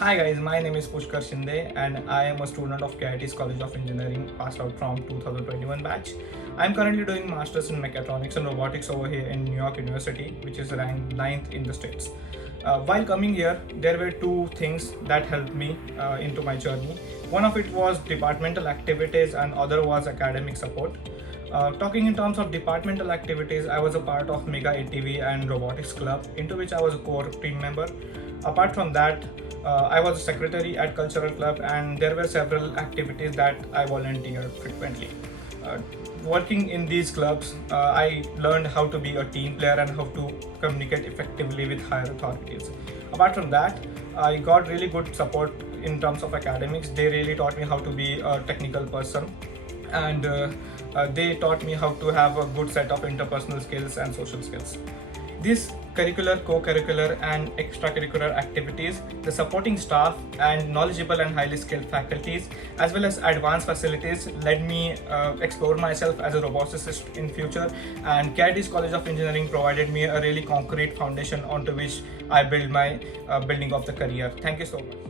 Hi guys, my name is Pushkar Shinde and I am a student of KIT's College of Engineering, passed out from 2021 batch. I am currently doing Masters in Mechatronics and Robotics over here in New York University, which is ranked 9th in the States. While coming here, there were two things that helped me into my journey. One of it was departmental activities and other was academic support. Talking in terms of departmental activities, I was a part of Mega ATV and Robotics Club, into which I was a core team member. Apart from that, I was a secretary at Cultural Club, and there were several activities that I volunteered frequently. Uh, Working in these clubs, I learned how to be a team player and how to communicate effectively with higher authorities. Apart from that, I got really good support in terms of academics. They really taught me how to be a technical person, and they taught me how to have a good set of interpersonal skills and social skills. These curricular, co-curricular and extracurricular activities, the supporting staff and knowledgeable and highly skilled faculties, as well as advanced facilities led me explore myself as a roboticist in future, and KIT's College of Engineering provided me a really concrete foundation onto which I build my building of the career. Thank you so much.